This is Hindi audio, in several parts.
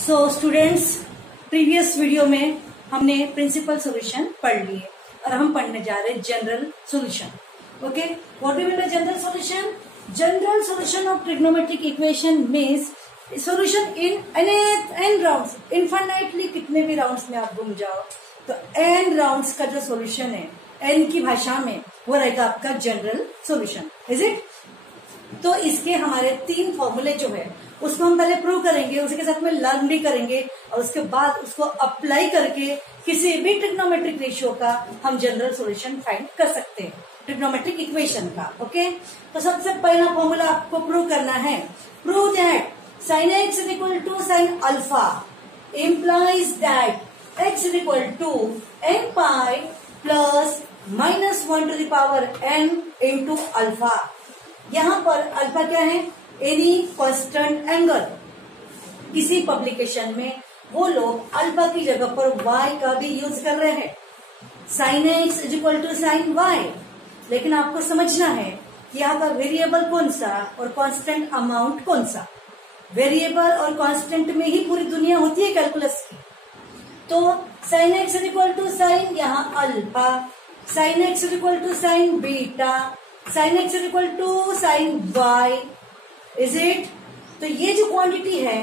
सो स्टूडेंट्स, प्रीवियस वीडियो में हमने प्रिंसिपल सॉल्यूशन पढ़ लिए और हम पढ़ने जा रहे हैं general solution. Okay, what do mean by general solution? General solution of trigonometric equation means solution in an rounds, infinitely कितने भी राउंड्स में आप घूम जाओ तो एन राउंड्स का जो सॉल्यूशन है एन की भाषा में वो रहेगा आपका जनरल सॉल्यूशन। Is it? तो इसके हमारे 3 फॉर्मूले जो है उसको हम पहले प्रूव करेंगे, उसके साथ में लर्न भी करेंगे और उसके बाद उसको अप्लाई करके किसी भी ट्रिग्नोमेट्रिक रेशियो का हम जनरल सॉल्यूशन फाइंड कर सकते हैं, ट्रिग्नोमेट्रिक इक्वेशन का। ओके, तो सबसे पहला फॉर्मूला आपको प्रूव करना है। Prove that sin x is equal to sin alpha implies that x is equal to n pi plus minus 1 to the power n into alpha। यहाँ पर अल्फा क्या है? Any constant angle. किसी पब्लिकेशन में वो लोग अल्फा की जगह पर y का भी यूज कर रहे हैं, sin x is equal to sin y। लेकिन आपको समझना है कि यहाँ पर वेरिएबल कौन सा और कांस्टेंट अमाउंट कौन सा। वेरिएबल और कांस्टेंट में ही पूरी दुनिया होती है कैलकुलस की। तो sin x is equal to sin यहाँ alpha, sin x is equal to sin beta, sin x is equal to sin y। Is it? तो ये जो क्वांटिटी है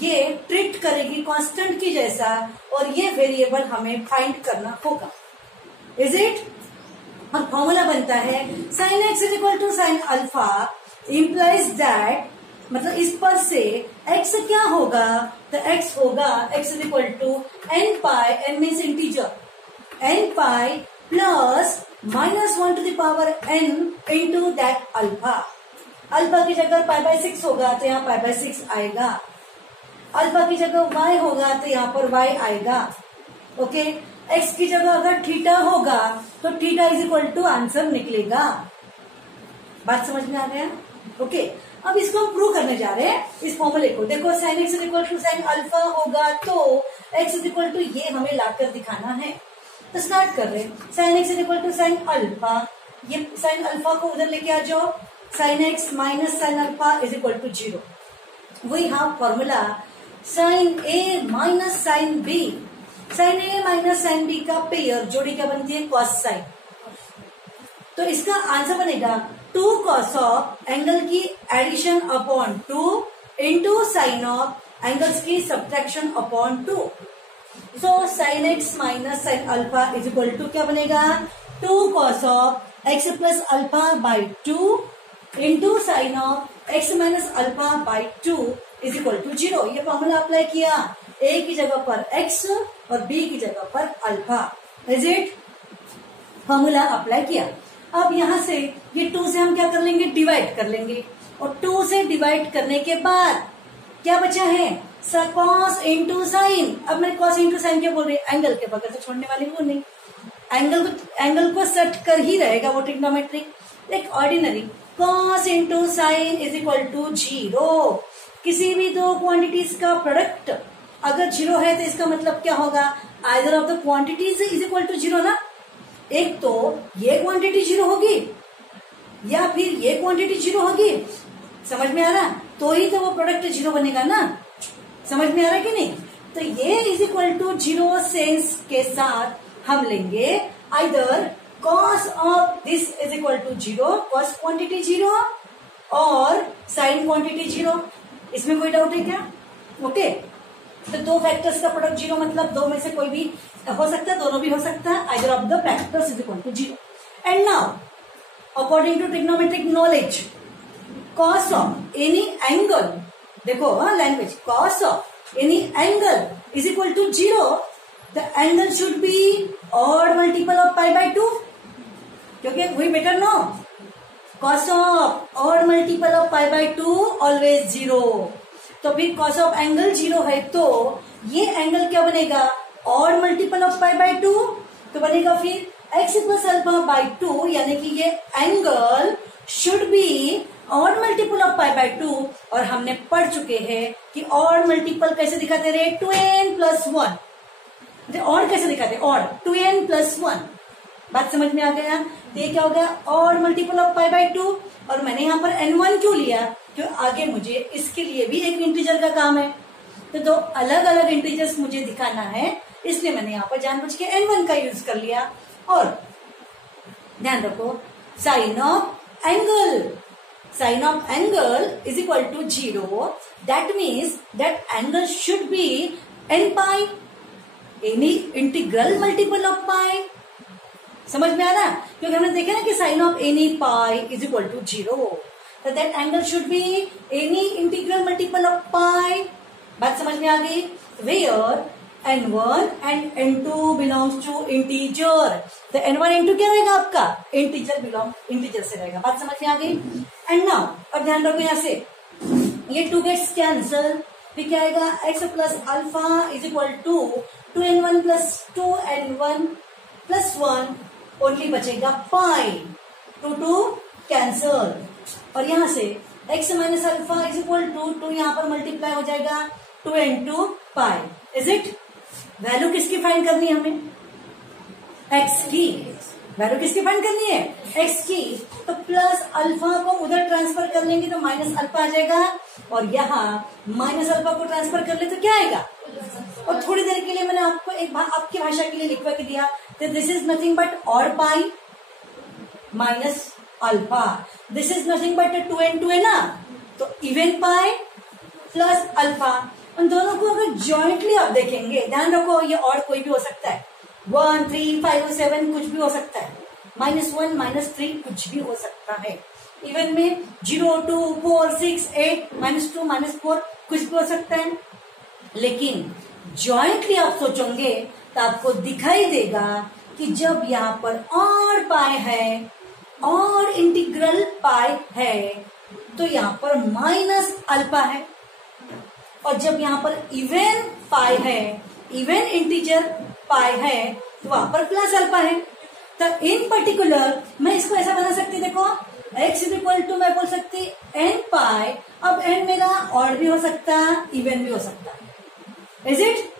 ये ट्रीट करेगी कांस्टेंट की जैसा और ये वेरिएबल हमें फाइंड करना होगा। Is it? और फॉर्मूला बनता है sin x is equal to sin alpha implies that, मतलब इस पर से x क्या होगा? तो x होगा x is equal to n pi, n means integer, n pi plus minus 1 to the power n into that alpha. Alpha की जगह पाई बाय 6 होगा तो यहाँ पाई बाय 6 आएगा। अल्फा की जगह y होगा तो यहाँ पर y आएगा। ओके, x की जगह अगर थीटा होगा तो theta is equal to answer निकलेगा। बात समझ में आ गया? ओके, अब इसको हम प्रूव करने जा रहे हैं इस फॉर्मूले को। देखो sin x is equal to sin alpha होगा तो x इज इक्वल टू ये हमें लाकर दिखाना है। तो स्टार्ट कर रहे हैं। sin x is equal to sin alpha, ये sin अल्फा को उधर लेके आ जाओ, sin x minus sin alpha is equal to 0। We have formula sin a minus sin b। sin a minus sin b का पेयर जोड़ी क्या बनती है? cos sin। तो इसका आंसर बनेगा 2 cos ऑफ एंगल की addition upon 2 into sine of angles की subtraction upon 2। So sin x minus sin alpha is equal to क्या बनेगा? 2 cos of x plus alpha by 2 into sine of x minus alpha by 2 is equal to 0। ये फॉर्मूला अप्लाई किया, a की जगह पर x और b की जगह पर alpha. Is it? Formula apply किया। अब यहाँ से ये 2 से हम क्या कर लेंगे? डिवाइड कर लेंगे और 2 से डिवाइड करने के बाद क्या बचा है? cos into sign. अब मैं cos इंटू साइन क्या बोल रही? एंगल के बगैर तो छोड़ने वाली हूँ नहीं, एंगल को सेट कर ही रहेगा वो ट्रिग्नोमेट्रिक। एक ordinary cos into sine is equal to 0। किसी भी दो क्वांटिटीज का प्रोडक्ट अगर 0 है तो इसका मतलब क्या होगा? Either of the quantities is equal to 0 ना। एक तो ये क्वांटिटी 0 होगी या फिर ये क्वांटिटी 0 होगी। समझ में आ रहा? तो ही तो वो प्रोडक्ट 0 बनेगा ना। समझ में आ रहा कि नहीं? तो ये इज इक्वल टू 0 सेंस के साथ हम लेंगे either cos of this is equal to 0, cos quantity 0 और sin क्वांटिटी 0। इसमें कोई डाउट है क्या? ओके, तो दो फैक्टर्स का प्रोडक्ट 0 मतलब दो में से कोई भी हो सकता है, दोनों भी हो सकता है। Either of the factors is equal to 0। And now according to trigonometric knowledge, cos of any angle, देखो language, cos of any angle is equal to 0, the angle should be odd multiple of pi by 2, क्योंकि we better know cos of odd multiple of pi by 2 always 0। तो फिर cos ऑफ एंगल 0 है तो ये एंगल क्या बनेगा? Odd multiple of pi by 2। तो बनेगा फिर x प्लस अल्फा बाई 2, यानी कि ये angle should be odd multiple of pi by 2। और हमने पढ़ चुके हैं कि ऑड मल्टीपल कैसे दिखाते रहे? 2n plus 1। ऑड कैसे दिखाते? Odd 2n plus 1। बात समझ में आ गया? तो ये क्या होगा? Odd multiple of pi by 2। और मैंने यहाँ पर n1 क्यों लिया? क्यों आगे मुझे इसके लिए भी एक इंटीजर का काम है। तो दो अलग अलग इंटीजर्स मुझे दिखाना है, इसलिए मैंने यहाँ पर जानबूझ के n1 का यूज कर लिया। और ध्यान रखो, sine of angle is equal to 0, that means that angle should be n pi, any integral multiple of pi. समझ में आ रहा है? क्योंकि हमने देखा ना कि sine of any pi is equal to 0, तो that angle should be any integral multiple of pi. बात समझ में आ गई? Where n1 and n2 belongs to integer, तो n1 n2 क्या रहेगा आपका? इंटीजर से रहेगा। बात समझ में आ गई? एंड नाउ अब ध्यान रखो, यहां से ये 2 गेट्स कैंसल, फिर क्या आएगा? x plus alpha is equal to 2n1 plus 2n1 plus 1, only बचेगा पाई, 2 कैंसल। और यहां से x minus alpha is equal to 2 यहां पर मल्टीप्लाई हो जाएगा 2 पाई। Is it? वैल्यू किसकी फाइंड करनी है हमें? x की। वैल्यू किसकी फाइंड करनी है? x की। तो प्लस अल्फा को उधर ट्रांसफर कर लेंगे तो माइनस अल्फा आ जाएगा, और यहाँ माइनस अल्फा को ट्रांसफर कर ले तो क्या आएगा? और थोड़ी देर के लिए मैंने आपको एक आपकी भाषा के लिए लिखवा के दिया, तो दिस इज नथिंग बट और pi minus alpha, this is nothing but 2n2 है ना, तो इवन पाई प्लस अल्फा। उन दोनों को अगर जॉइंटली आप देखेंगे, ध्यान रखो ये और कोई भी हो सकता है, 1, 3, 5, 7 कुछ भी हो सकता है, -1, -3 कुछ भी हो सकता है। इवन में 0, 2, 4, 6, 8, -2, -4 कुछ भी हो सकता है। लेकिन जॉइंटली आप सोचोगे तो आपको दिखाई देगा कि जब यहाँ पर और पाई है और इंटीग्रल पाई है तो यहाँ पर माइनस अल्फा है, और जब यहाँ पर इवन पाई है, इवन इंटीजर पाई है, तो वहां पर प्लस अल्फा है। तो इन पर्टिकुलर मैं इसको ऐसा बना सकती, देखो x इज इक्वल टू मैं बोल सकती n पाई। अब n मेरा ऑड भी हो सकता, इवन भी हो सकता, इज इट?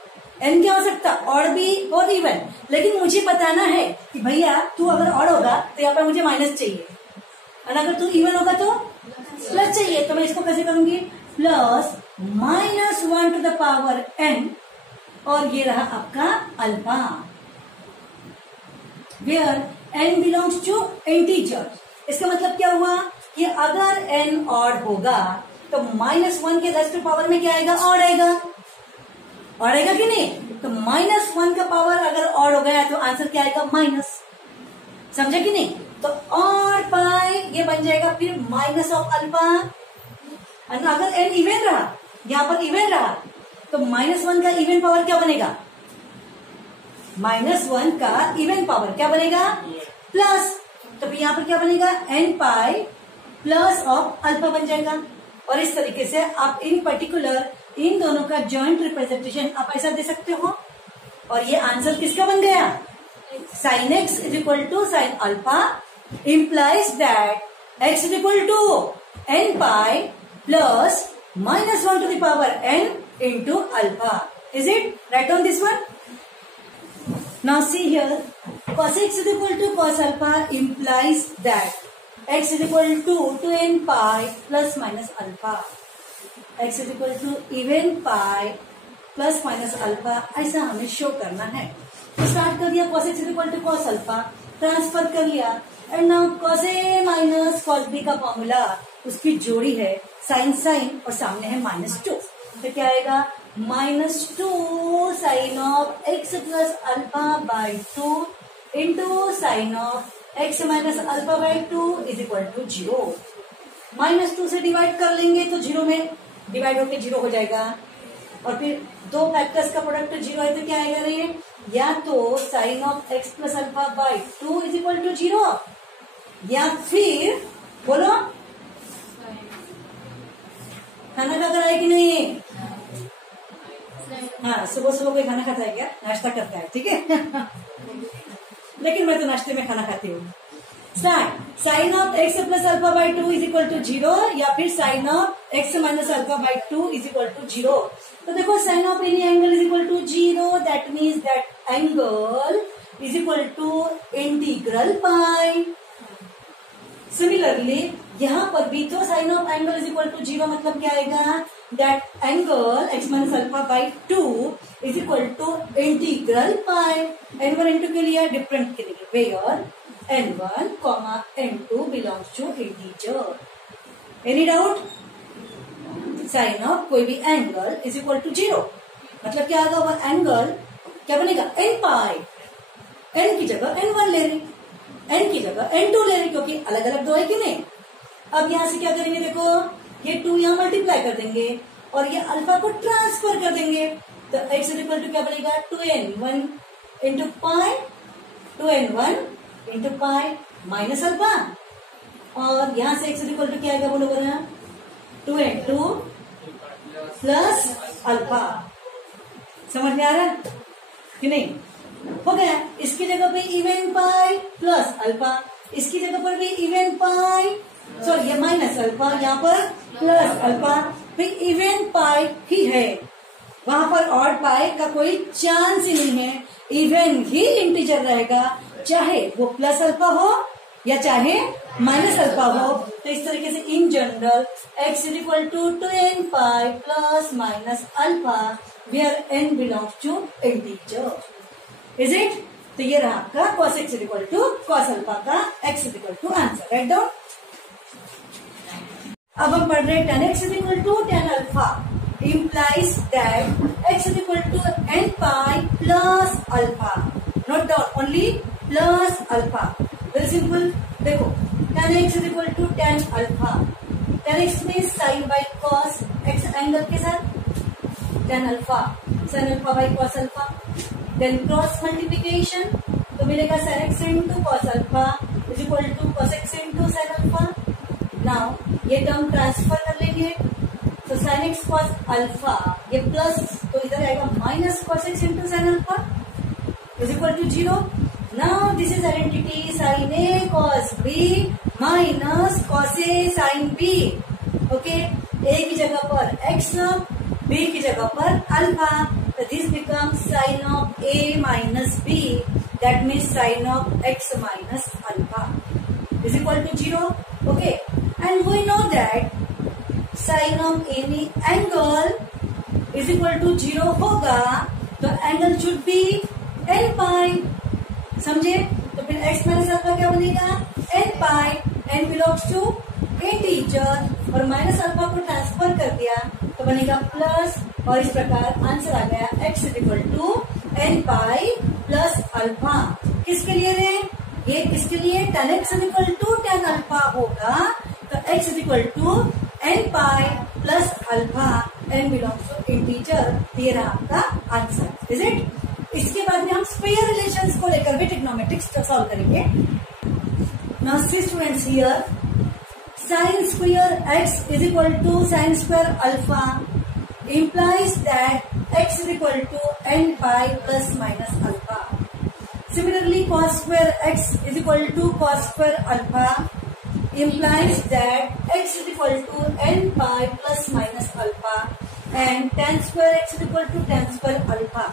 n क्या हो सकता? ऑड भी और इवन। लेकिन मुझे बताना है कि भैया तू अगर ऑड होगा तो यहाँ पर मुझे माइनस चाहिए, और अगर तू इवन होगा तो प्लस चाहिए। तो मैं इसको कैसे करूंगी? Plus -1 to the power n, और ये रहा आपका alpha, where n belongs to integer. इसका मतलब क्या हुआ कि अगर n ऑड होगा तो -1 के 10 पावर में क्या आएगा? ऑड आएगा। ऑड आएगा कि नहीं? तो -1 का पावर अगर ऑड हो गया तो आंसर क्या आएगा? माइनस। समझे कि नहीं? तो ऑड पाई ये बन जाएगा फिर माइनस ऑफ अल्फा। अगर n इवन रहा, यहाँ पर इवन रहा, तो -1 का इवन पावर क्या बनेगा? -1 का इवन पावर क्या बनेगा? प्लस। तो यहाँ पर क्या बनेगा? n pi plus of alpha बन जाएगा। और इस तरीके से आप इन पर्टिकुलर इन दोनों का जॉइंट रिप्रेजेंटेशन आप ऐसा दे सकते हो। और ये आंसर किसका बन गया? Sine x is equal to sine alpha implies that x is equal to n pi plus -1 to the power n into alpha. Is it? Write on this one. Now see here, cos x is equal to cos alpha implies that x is equal to 2n pi plus minus alpha. x is equal to even pi plus minus alpha, ऐसा हमें शो करना है। तो स्टार्ट कर दिया, cos x is equal to cos alpha, transfer कर लिया, and now cos a minus cos b का फॉर्मूला, उसकी जोड़ी है साइन साइन और सामने है -2, तो क्या आएगा? -2 sine of x plus alpha by 2 into sine of x minus alpha by 2 is equal to 0। -2 से डिवाइड कर लेंगे तो 0 में डिवाइड होके 0 हो जाएगा, और फिर दो फैक्टर्स का प्रोडक्ट 0 है तो क्या आएगा रे? या तो sine of x plus alpha by 2 is equal to 0, या फिर बोलो खाना खा कर आए कि नहीं? हाँ, सुबह सुबह कोई खाना खाता है क्या? नाश्ता करता है, ठीक है। लेकिन मैं तो नाश्ते में खाना खाती हूँ। Start. Sine of x plus alpha by 2 is equal to 0, या फिर sine of x minus alpha by 2 is equal to 0। तो देखो sine of any angle is equal to 0, that means that angle is equal to integral pi. Similarly यहाँ पर भी तो sine of angle is equal to 0 मतलब क्या आएगा? that angle x minus alpha by 2 is equal to integral pi. n1 n2 के लिए डिफरेंट के लिए where n1 comma n2 belongs to integer. Any doubt? Sine of कोई भी एंगल इज इक्वल टू 0, मतलब क्या आएगा वो एंगल क्या बनेगा n पाई. n की जगह n1 ले रही, n की जगह n2 ले रही, क्योंकि अलग अलग दो है कि नहीं. अब यहां से क्या करेंगे, देखो ये 2 यहां मल्टीप्लाई कर देंगे और ये अल्फा को ट्रांसफर कर देंगे. तो x इज इक्वल टू क्या बनेगा 2n1 into pi, 2n1 into pi minus alpha, और यहां से x इज इक्वल टू क्या आएगा बोलो बोला 2n2 प्लस अल्फा. समझ में आ रहा है कि नहीं? हो गया. इसकी जगह पे इवन पाई प्लस अल्फा, इसकी जगह पर भी इवन पाई, सॉरी ये माइनस अल्फा, यहाँ पर प्लस अल्फा. फिर इवन पाई ही है, वहां पर ऑड पाई का कोई चांस ही नहीं है. इवन ही इंटीजर रहेगा, चाहे वो प्लस अल्फा हो या चाहे माइनस अल्फा हो. तो इस तरीके से in general x is equal to 2n pi plus minus alpha where n belongs to integer. Is it? तो ये रहा आपका cos x is equal to cos alpha का x is equal to answer. Right down. अब हम पढ़ रहे हैं tan x is equal to tan alpha implies that x is equal to n pi plus alpha. Not down, only plus alpha. Very simple. देखो tan x is equal to tan alpha. tan x में sin by cos x angle के साथ tan alpha, sin alpha by cos alpha. Then cross multiplication तो मिलेगा sin x into cos alpha is equal to cos x into sin alpha. Now ये टर्म ट्रांसफर कर लेंगे, तो sin x cos alpha ये प्लस, तो इधर आएगा minus cos x into sin alpha is equal to 0. Now this is identity sin a cos b minus cos a sin b. Okay, a की जगह पर x, b की जगह पर alpha. So this becomes sin of a minus b, that means sin of x minus alpha is equal to 0. Okay, and we know that sin of any angle is equal to 0 होगा, तो angle should be n pi. समझे? तो फिर x माइनस अल्फा क्या बनेगा n pi. n belongs to integer और माइनस अल्फा को ट्रांसफर कर दिया तो बनेगा प्लस, और इस प्रकार आंसर आ गया x is equal to n pi plus alpha. किसके लिए रे? ये किसके लिए? tan x is equal to tan alpha होगा, तो x is equal to n pi plus alpha, n belongs to integer. ये रहा आपका आंसर. Is it? इसके बाद में हम स्क्वायर रिलेशंस को लेकर भी ट्रिग्नोमेट्रिक्स सॉल्व करेंगे. Now see students here sin square x is equal to sin square alpha implies that x is equal to n pi plus minus alpha. Similarly, cos square x is equal to cos square alpha implies that x is equal to n pi plus minus alpha and tan square x is equal to tan square alpha.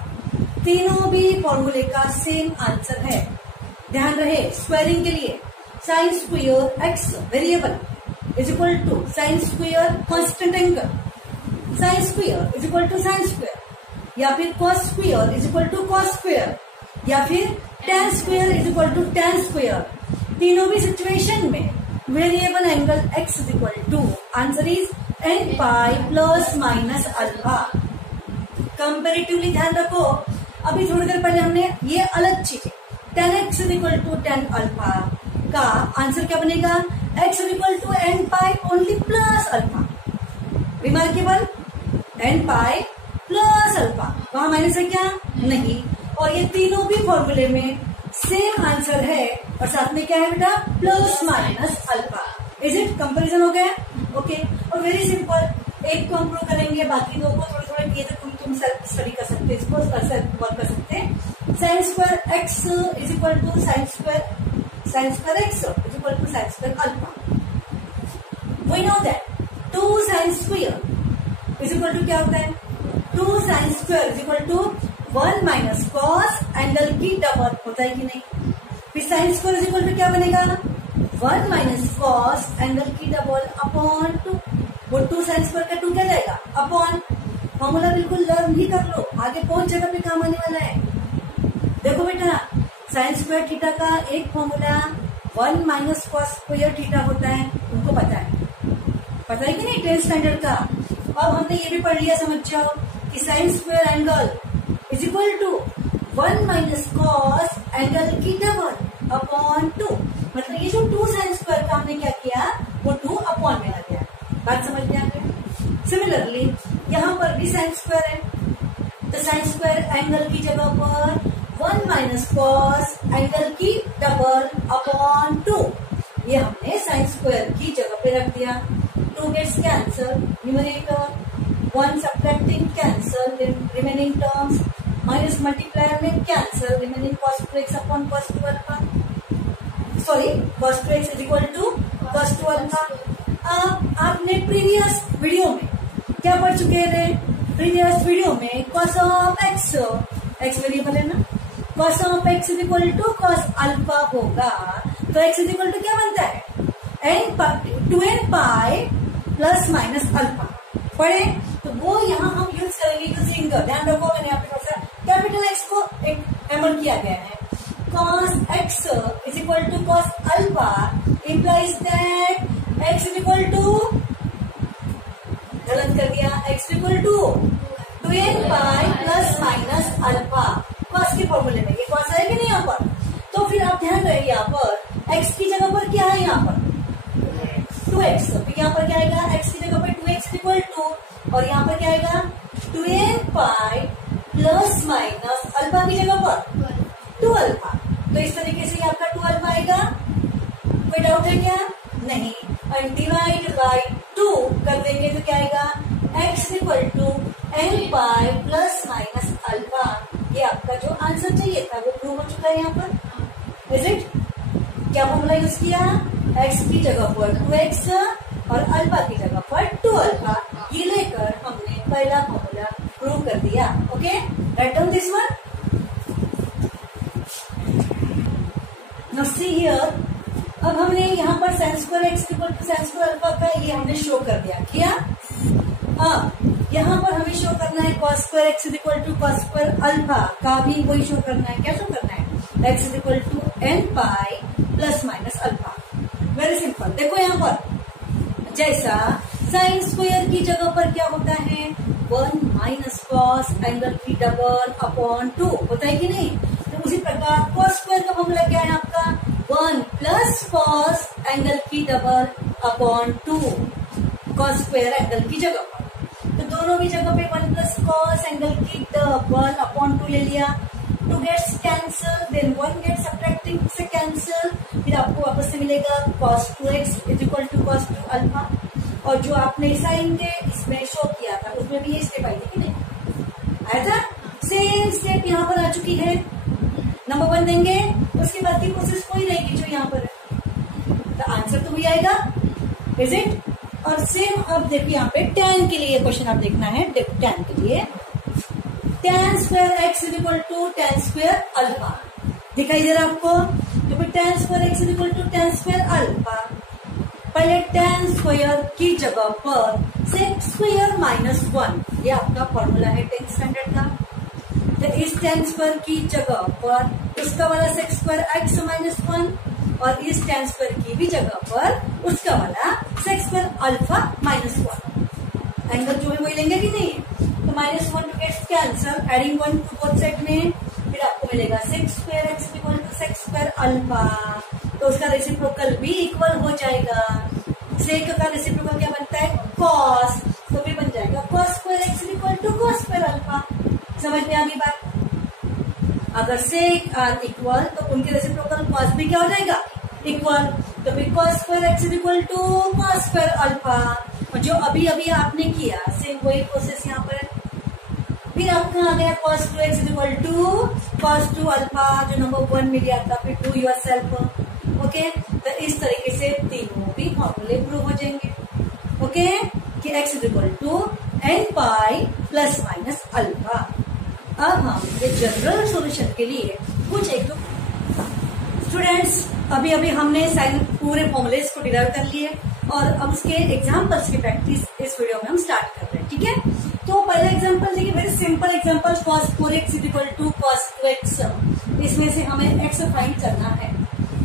तीनों भी फॉर्मूले का सेम आंसर है. ध्यान रहे स्क्वायरिंग के लिए sine square x variable is equal to sine square constant angle, sine square is equal to sine square, या फिर cos square is equal to cos square, या फिर tan square is equal to tan square. तीनों भी सिचुएशन में variable angle x is equal to answer is n pi plus minus alpha. Comparatively ध्यान रखो, अभी थोड़ी देर पहले हमने ये अलग चीज tan x is equal to tan alpha का आंसर क्या बनेगा x is equal to n pi only plus alpha. Remarkable, n pi plus alpha, वहां माइनस है क्या? नहीं. और ये तीनों भी फॉर्मूले में सेम आंसर है और साथ में क्या है बेटा? Plus minus alpha. Is it? Comparison हो गया. ओके, और वेरी सिंपल, एक को हम प्रूव करेंगे, बाकी दो को थोड़े थोड़े किए तो तुम सेल्फ स्टडी कर सकते, इसको सेल्फ वर्क कर सकते. Sine square x is equal to sine square x is equal to sine square alpha. We know that 2 sine square is equal to क्या होता है? 2 sine square is equal to 1 minus cos angle की डबल होता है कि नहीं? फिर साइन स्क्वायर इज इक्वल टू क्या बनेगा? 1 माइनस कॉस एंगल की डबल अपॉन 2. वो 2 साइन स्क्वायर का 2 क्या जाएगा अपॉन, फॉर्मूला बिल्कुल लर्न ही कर लो, आगे बहुत जगह पे काम आने वाला है। देखो बेटा साइन स्क्वायर थीटा का एक formula 1 minus cos square theta होता है, तुमको पता है कि नहीं 10th स्टैंडर्ड का। अब हमने ये भी पढ़ लिया, समझ जाओ कि sine square angle is equal to 1 minus cos angle की डबल अपॉन 2, मतलब ये जो 2 साइन स्क्वायर का हमने क्या किया वो 2 अपॉन में आ गया। बात समझ में आ गया। सिमिलरली यहाँ पर भी साइन स्क्वायर है, तो साइन स्क्वायर एंगल की जगह पर 1 माइनस कॉस एंगल की डबल अपॉन 2, ये हमने साइन स्क्वायर की जगह पे रख दिया। 2 gets cancel, numerator 1 subtracting cancel, remaining terms minus multiplier में cancel, remaining cos 2x upon cos 2 alpha, sorry cos 2x is equal to cos 2 alpha. अब आपने प्रीवियस वीडियो में क्या पढ़ चुके थे, प्रीवियस वीडियो में cos ऑफ x वेरिएबल है ना, cos of x is equal to cos alpha होगा, तो x इज इक्वल टू क्या बनता है n 2n pi plus minus alpha पढ़े, तो वो यहाँ हम यूज करेंगे यूजिंग, ध्यान रखो मैंने यहाँ पे थोड़ा सा कैपिटल एक्स को एक एमन किया गया है। cos x is equal to cos alpha implies that x is equal to, गलत कर दिया, x equal to 2n pi plus minus alpha, cos के फॉर्मूले में ये cos है कि नहीं यहाँ पर, तो फिर आप ध्यान रहे यहाँ पर x की जगह पर क्या है, यहाँ पर 2x, तो यहाँ पर क्या आएगा x की जगह पर 2x इक्वल टू, और यहाँ पर क्या आएगा 2n pi plus minus alpha की जगह पर 2 अल्फा, तो इस तरीके से आपका 2 अल्फा आएगा। कोई डाउट है क्या, नहीं, और डिवाइड बाई 2 कर देंगे तो क्या आएगा x equal to n pi plus minus alpha, ये आपका जो आंसर चाहिए था वो प्रूव हो चुका है यहाँ पर। इज इट, क्या फॉर्मूला यूज किया, x की जगह पर 2x और अल्फा की जगह पर 2 अल्फा, ये लेकर हमने पहला फॉर्मूला प्रूव कर दिया। Okay, right down this one. Now see here, अब हमने यहाँ पर sine square x equal to sine square alpha का ये हमने शो कर दिया, किया। अब यहाँ पर हमें शो करना है cos square x equal to cos square alpha का भी वही शो करना है, क्या शो करना है x equal to n pi plus minus alpha. Very simple, देखो यहाँ पर जैसा साइन स्क्वायर की जगह पर क्या होता है 1 माइनस कॉस एंगल की डबल अपॉन 2 होता है कि नहीं, तो उसी प्रकार cos स्क्वायर का फॉर्मूला क्या है आपका 1 प्लस कॉस एंगल की double upon 2, cos square angle की जगह पर, तो दोनों की जगह पे 1 प्लस कॉस एंगल की डबल अपॉन 2 ले लिया, 2 gets cancel, then 1 get subtracting से कैंसल, फिर आपको वापस से मिलेगा cos 2x is equal to cos 2 alpha, और जो आपने साइन के इसमें शो किया था उसमें भी ये स्टेप आई थी कि नहीं आया था, सेम स्टेप यहाँ पर आ चुकी है। नंबर 1 देंगे, उसके बाद की प्रोसेस कोई रहेगी जो यहाँ पर है, तो आंसर तो भी आएगा। इज इट, और सेम अब देखिए यहाँ पे tan के लिए क्वेश्चन आप देखना है, देखो tan के लिए tan square x is equal to tan square alpha दिखाई दे रहा है आपको, तो फिर tan square x is equal to tan square alpha, पहले tan स्क्वायर की जगह पर sec स्क्वायर माइनस 1, ये आपका फॉर्मूला है 10th स्टैंडर्ड का, तो इस tan स्क्वायर की जगह पर उसका वाला sec स्क्वायर x माइनस 1, और इस tan स्क्वायर की भी जगह पर उसका वाला sec square alpha minus 1, angle जो है वही लेंगे कि नहीं, तो minus 1 to gets cancel, adding 1 to both side में, फिर आपको मिलेगा sec square x equal to sec square alpha, तो उसका रेसिप्रोकल भी इक्वल हो जाएगा, sec का रेसिप्रोकल क्या बनता है cos, तो भी बन जाएगा cos square x equal to cos square alpha. समझ में आ गई बात, अगर sec आर इक्वल तो उनके रेसिप्रोकल cos भी क्या हो जाएगा इक्वल, तो फिर cos square x equal to cos square alpha, और जो अभी अभी आपने किया सेम वही प्रोसेस यहाँ पर, फिर आपका आ गया cos 2x equal to cos 2 alpha, जो नंबर 1 में लिया था, फिर डू योरसेल्फ। ओके, तो इस तरीके से तीनों भी फॉर्मूले प्रूव हो जाएंगे। ओके, कि x equal to n pi plus minus alpha. अब हम ये जनरल सॉल्यूशन के लिए कुछ एक दो स्टूडेंट्स, अभी अभी हमने साइन पूरे फॉर्मूलेस को डिराइव कर लिए, और अब उसके एग्जाम्पल्स की प्रैक्टिस इस वीडियो में हम स्टार्ट कर रहे हैं, ठीक है। तो पहला एग्जाम्पल देखिए, very simple example, cos 4x = cos 2x। इसमें से हमें x फाइंड करना है।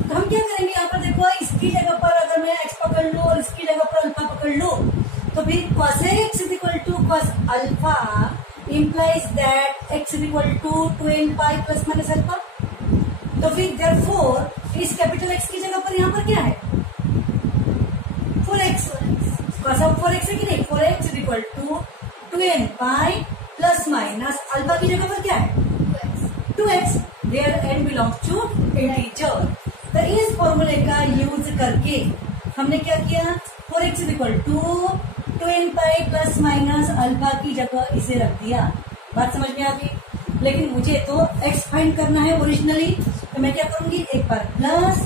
तो हम क्या करेंगे, यहाँ पर देखो इसकी जगह पर अगर मैं x पकड़ लूँ और इसकी जगह पर अल्फा पकड़ लूँ, तो फिर cos x = cos alpha implies that x = 2n pi plus minus alpha. तो फिर therefore इस कैपिटल X की जगह पर यहाँ पर क्या है, 4x। cos ऑफ 4x है कि नहीं, 4x = 2n pi plus minus alpha की जगह पर क्या है, 2x, where n belongs to integer। तो इस फॉर्मूले का यूज करके हमने क्या किया, 4x = 2n pi plus minus alpha की जगह इसे रख दिया। बात समझ में आ गई। लेकिन मुझे तो x फाइंड करना है ओरिजिनली, तो मैं क्या करूंगी, एक बार प्लस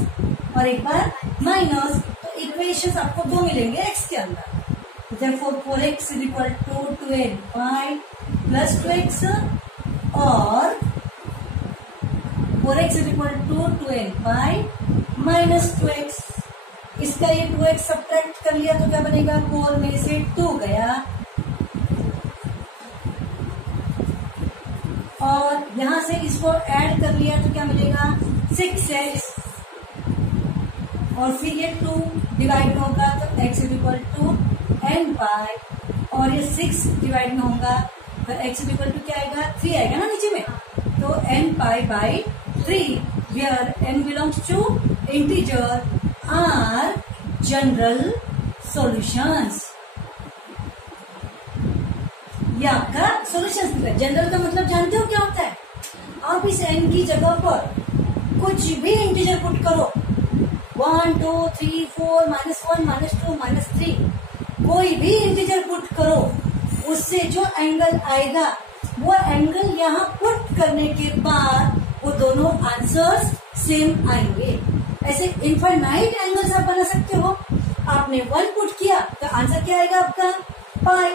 और एक बार माइनस, तो इक्वेशंस आपको दो मिलेंगे x के अंदर। therefore 4x = 2n pi plus 2x और 4x = 2n pi minus 2x। इसका ये 2x सब्ट्रैक्ट कर लिया तो क्या बनेगा, 4 में से 2 गया और यहां से इसको ऐड कर लिया तो क्या मिलेगा, 6x और फिर ये 2 डिवाइड होगा तो x = n पाई और ये 6 डिवाइड में होगा तो x = क्या आएगा, 3 आएगा ना नीचे में, तो n pi by 3 where n belongs to integer are general solutions। ये आपका सॉल्यूशंस है। जनरल का मतलब जानते हो क्या होता है, आप इस n की जगह पर कुछ भी इंटीजर पुट करो, 1 2 3 4 -1 -2 -3, कोई भी इंटीजर पुट करो, उससे जो एंगल आएगा वो एंगल यहाँ पुट करने के बाद वो दोनों आंसर्स सेम आएंगे। ऐसे इनफाइनाइट एंगल्स आप बना सकते हो। आपने 1 पुट किया तो आंसर क्या आएगा आपका, पाई,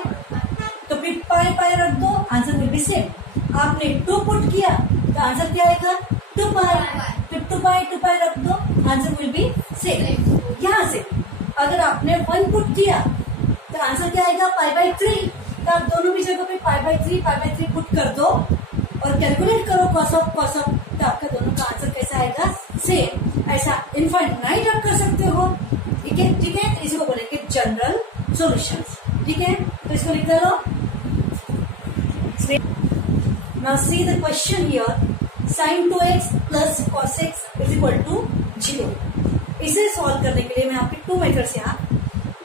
तो फिर पाई पाई रख दो, आंसर विल बी सेम। आपने 2 पुट किया तो आंसर क्या आएगा, 2 पाई, फिर 2 पाई रख दो, आंसर विल बी सेम। यहाँ से अगर आपने 1 पुट किया तो आंसर क्या आएगा, π/3। तो आप दोनों भी जगह पे π/3 पुट कर दो और कैलकुलेट करो cos ऑफ, तो आपका दोनों का आंसर कैसा आएगा, सेम। ऐसा इनफाइनाइट आप कर सकते हो, ठीक है, ठीक है। तो इसी को बोलेंगे जनरल सॉल्यूशंस, ठीक है। तो इसको लिख दो। Now see the question here, sin 2x plus cos x = 0। इसे सॉल्व करने के लिए मैं आपके 2 मेथड्स यहाँ,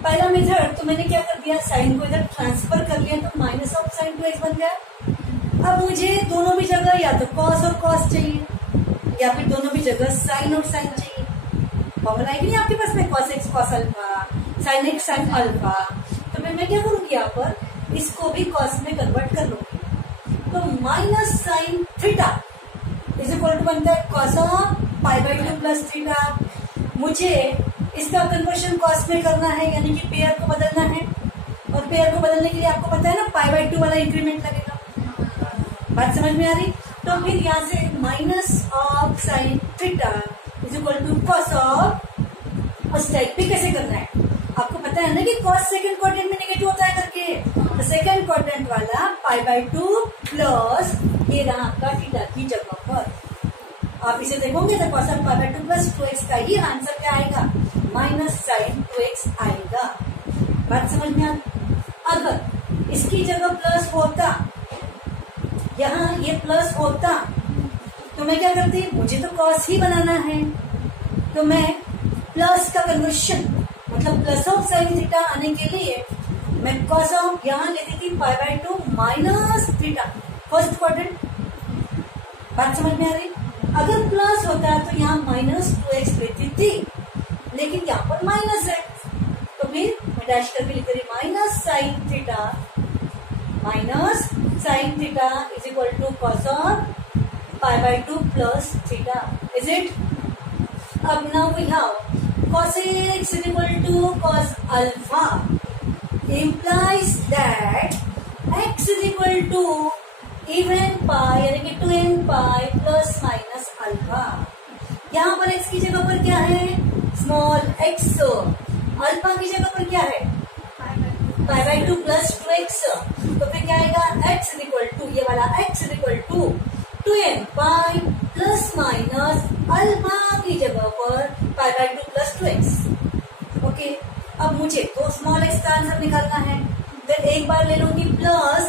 पहला मेथड तो मैंने क्या कर दिया, साइन को इधर ट्रांसफर कर लिया तो माइनस ऑफ साइन 2x बन गया। अब मुझे दोनों भी जगह या तो कॉस और कॉस चाहिए या फिर दोनों भी जगह साइन और साइन चाहिए। फॉर्मूला है कि नहीं आपके पास में, cos x cos alpha, sin x sin alpha. तो फिर मैं क्या करूंगी, यहाँ पर इसको भी cos में कन्वर्ट कर लूंगी। तो माइनस साइन थीटा = बनता है cos ऑफ π/2 प्लस थीटा। मुझे इसका कन्वर्शन कॉस में करना है, यानी कि पेयर को बदलना है, और पेयर को बदलने के लिए आपको पता है ना, π/2 वाला इंक्रीमेंट लगेगा। बात समझ में आ रही। तो फिर यहाँ से minus of sine theta = cos of, उस टाइप पे कैसे करना है आपको पता है ना कि cos सेकंड क्वाड्रेंट में नेगेटिव होता है करके, तो सेकंड क्वाड्रेंट वाला π/2 प्लस ये रहा आपका थीटा की जगह पर। आप इसे देखोगे तो cos ऑफ π/2 प्लस 2x का ही आंसर क्या आएगा, माइनस साइन 2x आएगा। बात समझ में आ। अगर इसकी जगह प्लस होता, यहाँ ये प्लस होता, तो मैं क्या करती, मुझे तो cos ही बनाना है, तो मैं प्लस का कन्वर्शन मतलब प्लस ऑफ साइन थीटा आने के लिए मैं cos ऑफ यहाँ लेती थी π/2 माइनस थीटा फर्स्ट क्वाड्रेंट। बात समझ में आ रही। अगर प्लस होता तो यहाँ -2x लेती थी, लेकिन यहाँ पर माइनस है, तो फिर मैं डैश करके लिख रही minus sine theta = cos of π/2 plus theta, is it. अब now we have cos x = cos alpha implies that x = even pi यानी कि 2n pi plus minus alpha. यहाँ पर x की जगह पर क्या है, स्मॉल x, अल्फा की जगह पर क्या है पाई बाई 2 प्लस 2x, तो फिर क्या आएगा x इक्वल टू ये वाला x equal to 2n pi plus minus alpha की जगह पर पाई बाई 2 प्लस 2x। ओके, अब मुझे तो स्मॉल x का आंसर निकालना है, फिर एक बार ले लूंगी प्लस,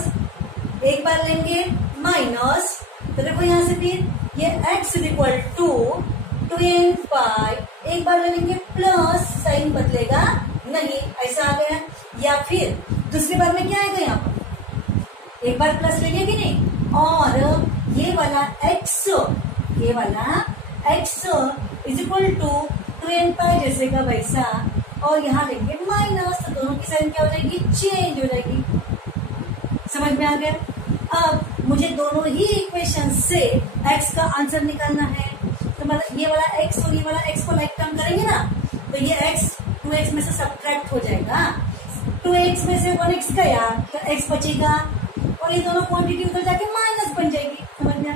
एक बार लेंगे माइनस, तो देखो यहाँ से फिर ये x इक्वल टू 2n पाई, एक बार ले लेंगे प्लस, साइन बदलेगा नहीं, ऐसा आ गया। या फिर दूसरी बार में क्या आएगा यहाँ पर, एक बार प्लस लेंगे कि नहीं, और ये वाला x is equal to 2n pi जैसे का वैसा, और यहाँ लेंगे माइनस, तो दोनों की साइन क्या हो जाएगी चेंज हो जाएगी। समझ में आ गया। अब मुझे दोनों ही इक्वेशन से x का आंसर निकालना है, तो मतलब ये वाला x और ये वाला x को लाइक टर्म करेंगे ना, तो ये x 2x में से सब्ट्रैक्ट हो जाएगा, 2x में से 1x गया तो x बचेगा, और ये दोनों क्वांटिटी उधर जाके माइनस बन जाएगी। समझ में आ,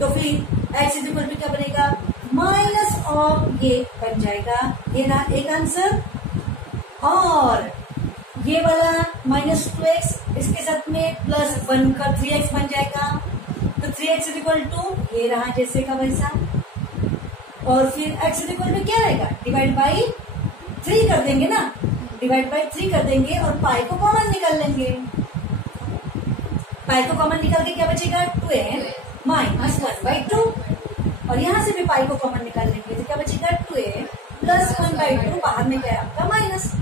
तो फिर x इज इक्वल टू क्या बनेगा माइनस ऑफ ये बन जाएगा, ये ना एक आंसर, और ये वाला माइनस 2x इसके साथ में प्लस 1 का 3x बन जाएगा, तो 3x इज इक्वल टू ये रहा जैसे का वैसा, और फिर x इज इक्वल टू क्या रहेगा डिवाइड बाई 3 कर देंगे ना, डिवाइड बाई 3 कर देंगे और पाई को कॉमन निकाल लेंगे, पाई को कॉमन निकाल के क्या बचेगा 2n माइनस 1/2, और यहाँ से भी पाई को कॉमन निकाल लेंगे तो क्या बचेगा 2n प्लस 1/2, बाहर में क्या है आपका माइनस।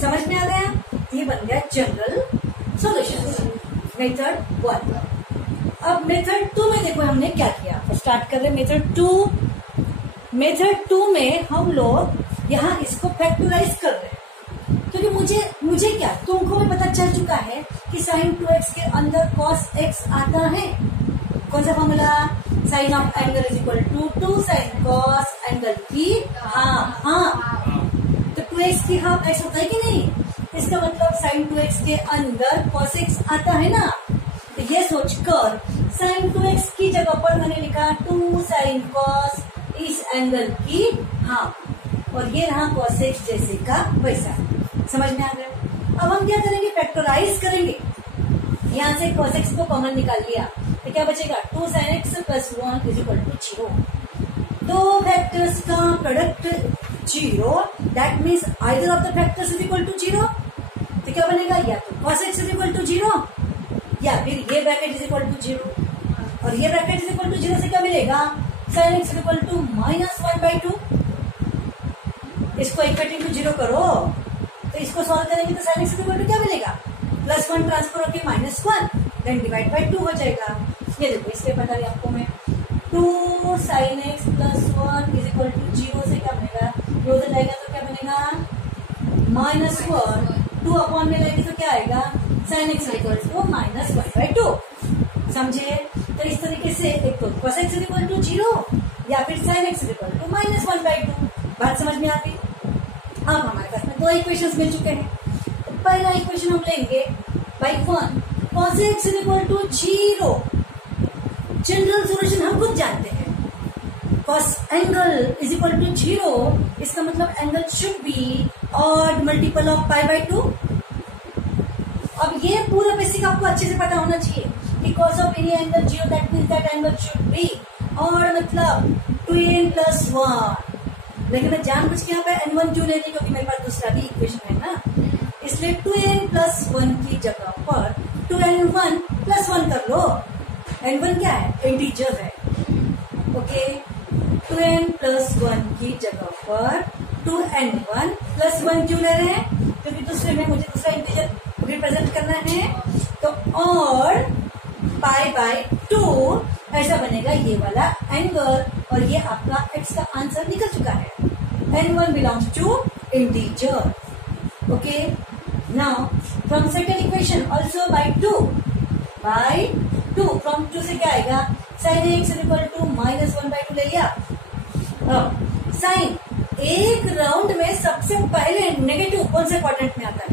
समझ में आ गया, ये बन गया जनरल सॉल्यूशन मेथड 1। अब मेथड 2 में देखो हमने क्या किया, स्टार्ट कर रहे मेथड 2। मेथड 2 में हम लोग यहाँ इसको फैक्टराइज कर रहे हैं, क्योंकि मुझे क्या तुमको भी पता चल चुका है कि साइन 2x के अंदर cos x आता है। कौन सा formula, sine of angle is equal to 2 sine cos angle की हाफ। तो 2x की हाफ x होता है कि नहीं, इसका मतलब साइन 2x के अंदर cos x आता है ना, तो ये सोचकर साइन 2x की जगह पर मैंने लिखा 2 साइन कॉस इस एंगल की हाफ, और ये रहा cos x जैसे का वैसा। समझ में आ गया। अब हम क्या करेंगे फैक्टराइज करेंगे, यहाँ से cos x को कॉमन निकाल लिया तो क्या बचेगा 2 sin x plus 1 is equal to 0। दो फैक्टर्स का product 0, that means either of the factors is equal to 0, तो क्या बनेगा या तो cos x is equal to 0 या फिर ये ब्रैकेट इज इक्वल टू 0, और ये ब्रैकेट इज इक्वल टू 0 से क्या मिलेगा sin x is equal to minus 1/2। इसको इक्वेटिंग टू 0 करो तो इसको सॉल्व करेंगे तो sin x is equal to क्या मिलेगा प्लस 1 ट्रांसफर होके माइनस 1 देन डिवाइड बाई 2 हो जाएगा। ये देखो इसलिए बता रही आपको मैं 2 sin x plus 1 is equal to 0 से क्या बनेगा, ये उधर जाएगा तो क्या बनेगा माइनस 1, 2 अपॉन में लेंगे तो क्या आएगा sin x equal to minus 1/2। समझे। तो इस तरीके से एक तो cos x is equal to 0 या फिर sin x is equal to minus 1/2। बात समझ में आ गई। अब हमारे पास में दो इक्वेशंस मिल चुके हैं। तो पहला इक्वेशन हम लेंगे by 1 cos x is equal to 0। General solution हम खुद जानते हैं, cos angle is equal to 0, इसका मतलब angle should be odd multiple of pi by 2। अब ये पूरा बेसिक आपको अच्छे से पता होना चाहिए कि cos of any angle 0 that means that angle should be odd, मतलब 2n प्लस 1। लेकिन मैं जानबूझ के यहाँ पे n1 क्यों ले रही, क्योंकि मेरे पास दूसरा भी इक्वेशन है ना, इसलिए 2n प्लस 1 की जगह पर 2n1 प्लस 1 कर लो। n1 क्या है इंटीजर है, ओके। 2n प्लस 1 की जगह पर 2n1 प्लस 1 क्यों ले रहे हैं, क्योंकि दूसरे में मुझे दूसरा इंटीजर रिप्रेजेंट करना है। तो और पाई बाय 2 ऐसा बनेगा ये वाला एंगल, और ये आपका x का आंसर निकल चुका है। n1 belongs to integer, okay. Now from second equation also by 2 from 2 से क्या आएगा sin x equal to minus 1/2 ले लिया। अब साइन एक राउंड में सबसे पहले नेगेटिव कौन से क्वाड्रेंट में आता है,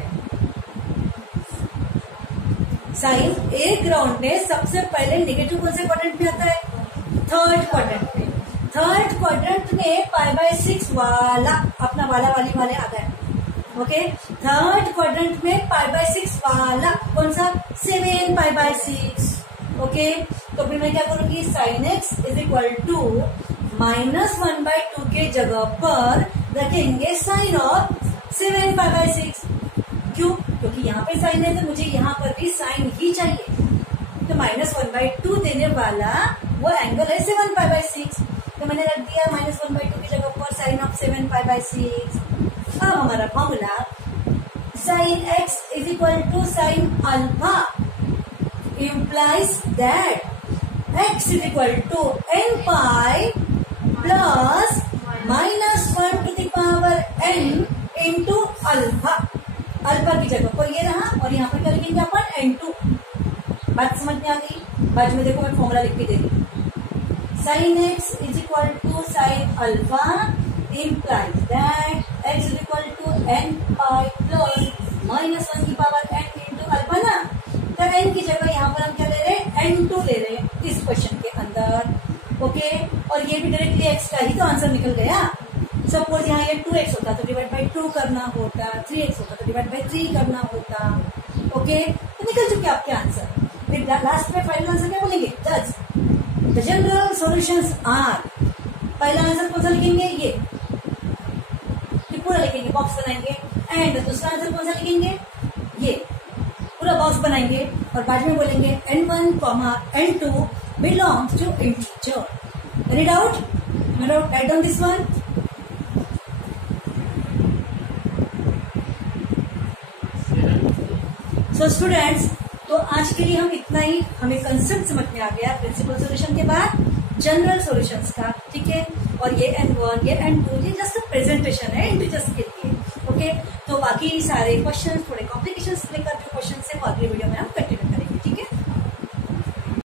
साइन एक राउंड में सबसे पहले नेगेटिव कौन से क्वाड्रेंट में आता है, थर्ड क्वाड्रेंट में। थर्ड क्वाड्रेंट में पाई बाय 6 वाला अपना वाला वाली वाले आता है, ओके, थर्ड क्वाड्रेंट में π/6 वाला कौन सा 7π/6। ओके, तो फिर मैं क्या करूंगी sin x is equal to -1/2 के जगह पर रखेंगे साइन ऑफ 7π/6। क्यों? क्योंकि यहाँ पे साइन है तो मुझे यहाँ पर भी साइन ही चाहिए। तो -1/2 देने वाला वो एंगल है 7π/6, तो मैंने रख दिया -1/2 की जगह पर साइन ऑफ 7π/6। अब हमारा formula sin x is equal to sine alpha implies that x is equal to n pi plus -1 to the power n into alpha. Alpha की जगह पर ये रहा और यहाँ पर क्या लिखेंगे अपन n2। बात समझ में आ गई? बाद में देखो मैं फॉर्मूला लिख के दे दी। sin x is equal to sin alpha implies that x is equal to n pi plus -1 की पावर n into अल्फा ना। तो n की जगह यहाँ पर हम क्या ले रहे हैं n2 ले रहे हैं इस क्वेश्चन के अंदर। ओके, और ये भी डायरेक्टली x का ही तो आंसर निकल गया। सपोज यहाँ ये 2x होता तो डिवाइड बाई 2 करना होता, 3x होता तो डिवाइड बाई 3 करना होता। ओके, तो निकल चुके आपके आंसर। लास्ट में फाइनल आंसर क्या बोलेंगे? जज द जनरल सॉल्यूशंस आर। पहला आंसर कौन सा लिखेंगे? ये पूरा लिखेंगे, बॉक्स बनाएंगे। एंड दूसरा आंसर कौन सा लिखेंगे? ये पूरा बॉक्स बनाएंगे और बाद में बोलेंगे n1, n2 belongs to integer। Any doubt? No doubt? Write down this one. So students, तो आज के लिए हम इतना ही। हमें कंसेप्ट समझ में आ गया प्रिंसिपल सॉल्यूशन के बाद जनरल सॉल्यूशंस का, ठीक है। और ये n1, ये n2 ये जस्ट प्रेजेंटेशन है इंटीजर्स के लिए। ओके, तो बाकी सारे क्वेश्चन थोड़े कॉम्प्लिकेशंस लेकर जो क्वेश्चन है वो अगले वीडियो में हम कंटिन्यू